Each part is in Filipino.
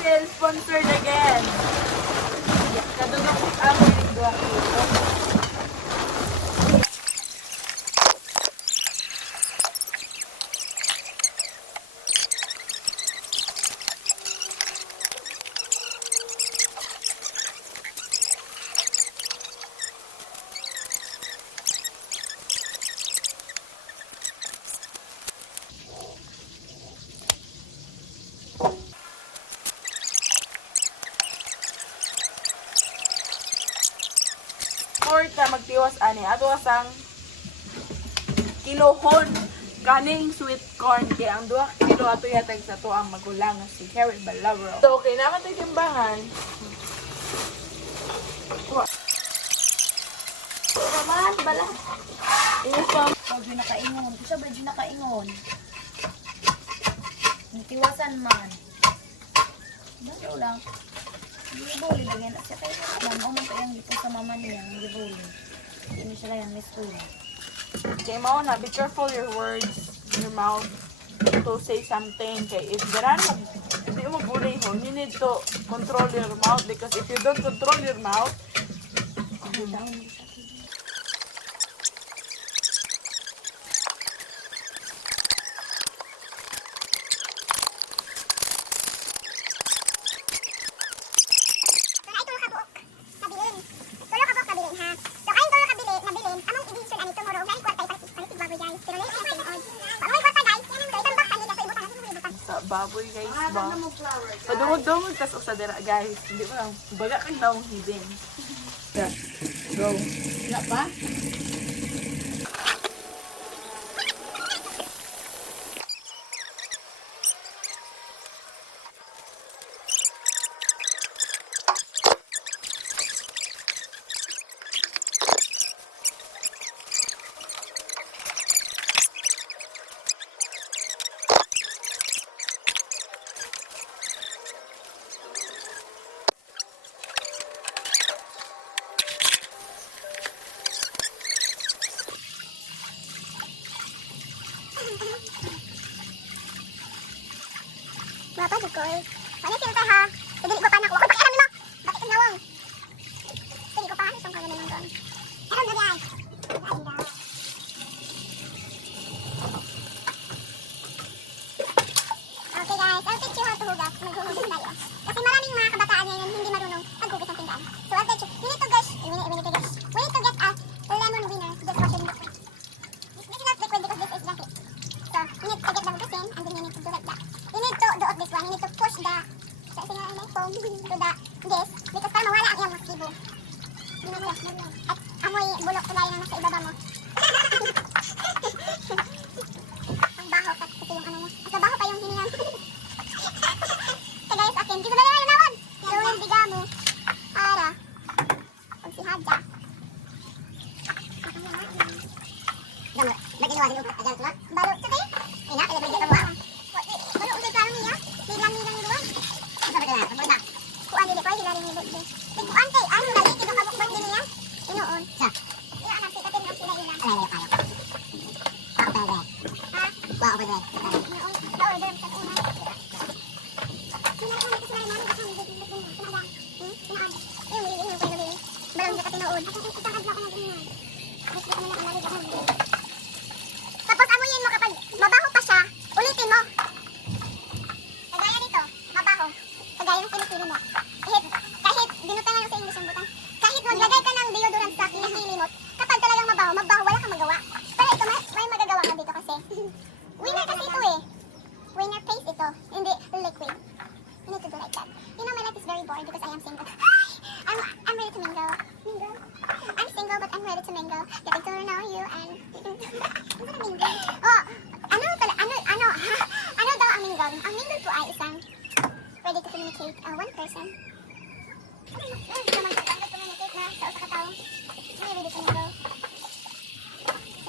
Still sponsored again. Kadugong ako yung duwa kilo. Ta magtiwas ani ato asang kilohon kaning sweet corn kay ang 2 kilo ato yatag sa to ang magulang si Harry Balabro. So okay naman tayo timbangan. Naman bala. Inisang Medyo nakaingon. Isa ba medyo nakaingon? Nitiwasan man. Dalo lang. Gibuli lang yan. Siya kayo alam. Umang kayang dito sa mama niya. Gibuli. Hindi siya lang Miss Queen. kay mao na be careful your words in your mouth to say something kay if garan hindi mo bulay ho you need to control your mouth because if you don't control your mouth Down. sa baboy guys ba padungod-dungod tas usa dira guys hindi mo lang baga kang daong hidden go na pa Wapa jud ko eh. Ano filter ha? Dili ko pa na ko. Ako pakialam mo. Bakit nawong? Dili ko pa isang kanya nang doon. Alam na guys. Okay guys, I'll teach you how to hugas. Maghuhugas tayo. Kasi maraming mga kabataan ngayon hindi marunong maghugas ng pinggan. So I'll teach you. We need to gush. We need to gush. We need to get a lemon winner. Just wash it in liquid. This is not liquid because this is the heat. So you need to get the hugas in and then you need to do like that. You need to do this one. You need to push the foam to the this because para mawala ang iyong masibo. At amoy bulok tulay na nasa ibaba mo. Ang baho kasi yung ano mo. At baho pa yung hininga. Kagaya sa akin. Dito na lang naman. Pero yung biga mo para pag si Hadja. Damo, naginawa din upat agad ba? Balo, sa kayo? Ina, kaya bigyan mo. Balo, ulit lang niya. Bilang nilang niluwan. Ano ba ito na? Kuan dili ko hilarin ni Bukde. Kuan kay ano dali kay kabuk birthday niya. Inoon. Sa. Ila anak kita tin ang sila ila. Ay ay. Ako pa rin. Ha? Wa ako rin. Inoon. Sa order sa una. Sila ko kasi na namin kasi hindi din din. Sinaga. Sinaad. Yung ko gabi. Balong kita tinuod. Ako kita kadla ko na ganyan. Gusto ko na ang lagi ka. Tapos amuyin mo kapag mabaho pa siya, ulitin mo. Kagaya nito, mabaho. Kagaya ng pinipili mo. Kahit binutangan sa English ang butang. Kahit maglagay ka ng deodorant sa kinikilimot, kapag talagang mabaho, wala kang magawa. Pero ito, may magagawa ka dito kasi. Winner kasi ito eh. Winner face ito, hindi liquid. You need to do like that. You know, my life is very boring because I am single. I'm ready to mingle. Mingle? I'm single but I'm ready to mingle. Getting to know you and... mingle? Oh, ano daw ang mingle? Ang mingle po ay isang ready to communicate one person. Ano naman ka to communicate na sa usa ka tao? Hindi ready to mingle.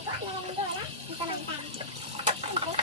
Ito ang mingle, wala? Ang tamang-tamang.